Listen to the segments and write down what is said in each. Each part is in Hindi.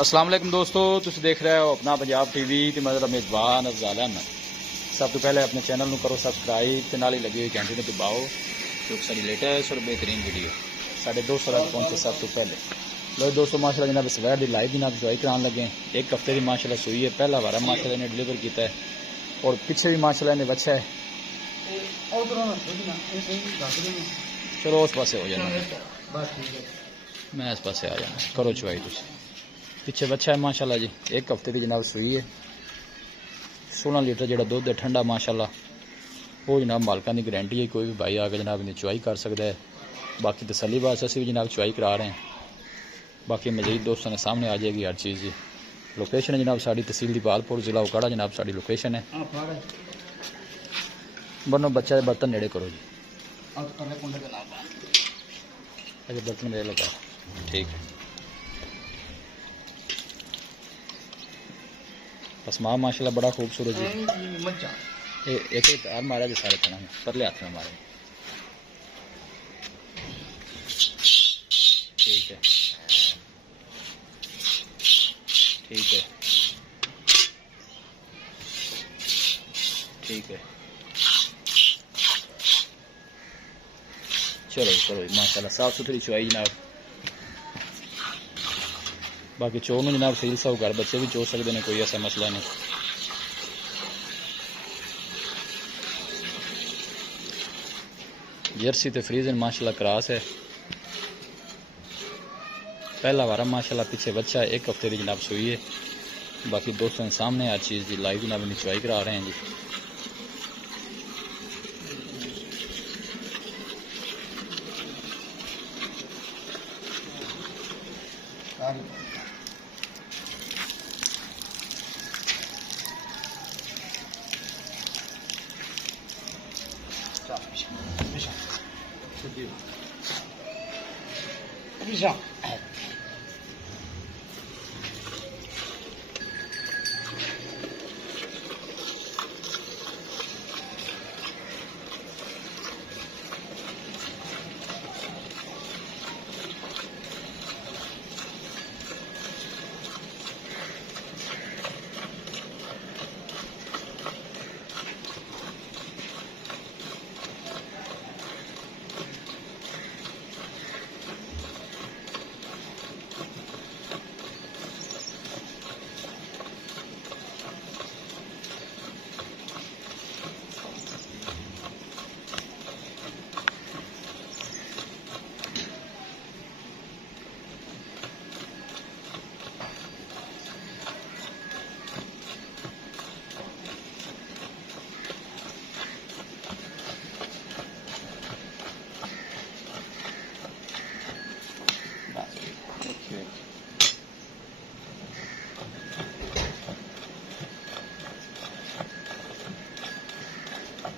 अस्सलाम वालेकुम दोस्तों, तुम देख रहे हो अपना पंजाब टीवी ते मैं मेजबान अफजाल अहमद। सब तो पहले अपने चैनल में करो सबसक्राइब ते नाल ही लगी हुई घंटी को दबाओ क्योंकि सारी लेटेस्ट और बेहतरीन वीडियो साढ़े 200 तक पहुंचे सब तो पहले। लो दोस्तों, माशाल्लाह जनाब सवैर की लाइव जनाब दवाई कराने लगे। एक हफ्ते की माशाल्लाह सुई है, पहला वारा माशाल्लाह ने डिलीवर किया है और पीछे भी माशाल्लाह ने बच्चा है। चलो उस पासे हो जाना, मैं इस पासे आ जाना, करो चवाई तुम। पिछे बच्चा है माशाल्लाह जी, एक हफ्ते की जनाब सुई है। 16 लीटर जो दुध है ठंडा माशाल्लाह, वो जनाब मालका की गारंटी है। कोई भी भाई आके जनाब इन्हें चवाई कर सकता है। बाकी तसली वास्ते असी भी जनाब चवाई करा रहे हैं। बाकी मजीद दोस्तों ने सामने आ जाएगी हर चीज़ जी। लोकेशन है जनाब साड़ी तहसील दीपालपुर, जिला उकाड़ा जनाब साड़ी लोकेशन है। बनो बच्चा के बर्तन नेड़े करो जी, अच्छा बर्तन नेड़े लगा, ठीक है। पसमा माशाल्लाह बड़ा खूबसूरत जी। एक ही तार मारा जी सारे तना में, परले हाथ में मारे, ठीक है ठीक है ठीक है। चलो चलो माशाल्लाह साफ सुथरी चवाई जनाब। बाकी चो में जनाब फील साहू घर बच्चे भी चो सकते हैं, कोई ऐसा मसला नहीं। जर्सी तो फ्रीजन माशाल्लाह क्रॉस है, पहला वारा माशाल्लाह पीछे बच्चा है, एक हफ्ते की जनाब सुई है। बाकी दोस्तों के सामने हर चीज़ की लाइव जनाब इन्हें चवाई करा रहे हैं जी।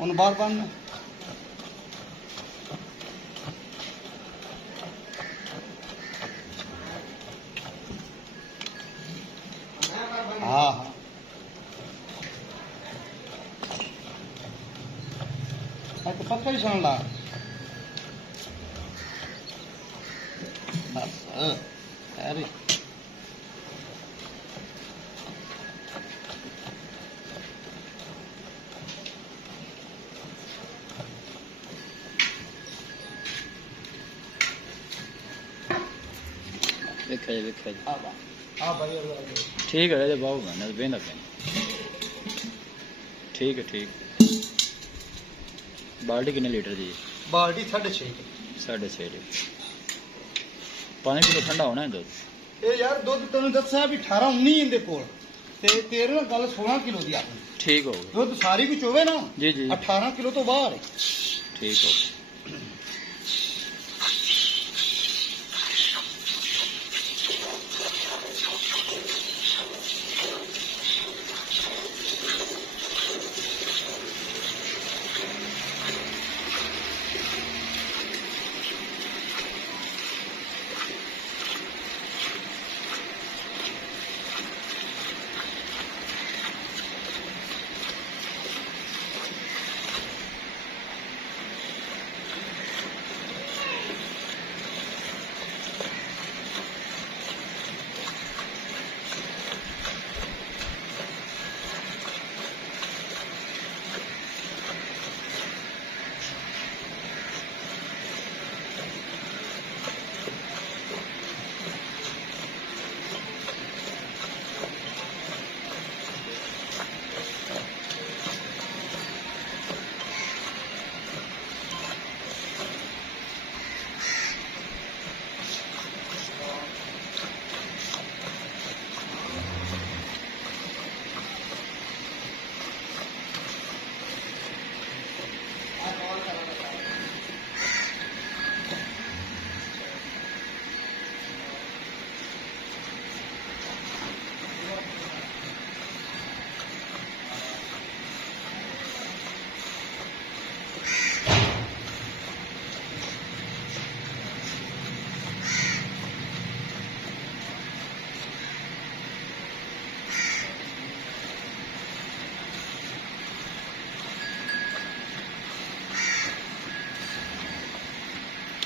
उन बार बार में हाँ हाँ तो पक्का ही सुन ला बस अरे देखा जी देखा जी, हाँ भाई ठीक है जी बाबू बहना बेना बेना, ठीक है ठीक। बाल्टी कितने लीटर जी? बाल्टी 6.5 6.5 लीटर। 5 किलो ठंडा होना है दूध? ये यार दुध तेन दसा भी 18-19 इंदे कोल ते तेरे ना गल 16 किलो दी आपने ठीक हो गया दुध सारी भी चोवे ना जी जी 18 किलो तो बाहर है। ठीक हो गया।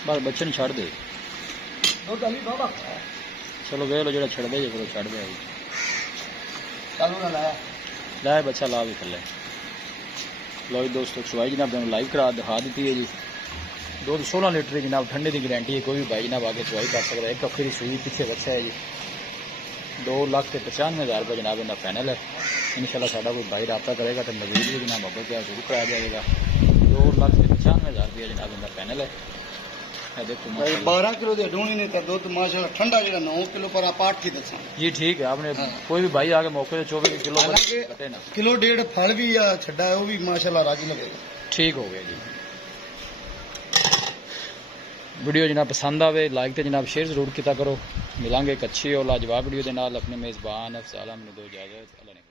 बस बच्चे ने छड़ दे ਦੁੱਧ ਅਲੀ ਬਾਬਾ चलो वे लो जो छड़ दे जो फिर छड़ दे ਚਾਲੂ ਨਾ ਲਾਇਆ लै बच्चा ला भी थले लो जी दोस्तों चवाई जनाब तुम लाइव करा दिखा दी है जी दूध 16 लीटर जनाब ठंडे की गारंटी है कोई भी भाई जनाब आके चवाई कर सकता है। एक अखीरी सूई पीछे बच्चा है जी 2,95,000 रुपये जनाब इनका फाइनल है। इंशाल्लाह साडा कोई भाई रब्ता करेगा तो मजीद भी जनाब अब्बल क्या शुरू कराया जाएगा। 2,95,000 रुपये जनाब इनका फाइनल है। देखो 12 किलो ਦੀ ਢੂਣੀ ਨੇ ਤਾਂ ਦੁੱਧ ਮਾਸ਼ਾਅੱਲਾ ਠੰਡਾ ਜਿਹੜਾ 9 किलो पर आप 8 की दसा जी ठीक है। आपने कोई भी भाई आके मौके से 24 किलो कटे ना किलो डेढ़ फल भी या छड्डा है वो भी माशाअल्लाह राजी लगेगा। ठीक हो गया जी। वीडियो जनाब पसंद आवे लाइक तो जनाब शेयर जरूर किया करो। मिलांगे एक अच्छी और लाजवाब वीडियो के नाल। अपने मेज़बान अफसाल हमने दो इजाज़त। अल्लाह ने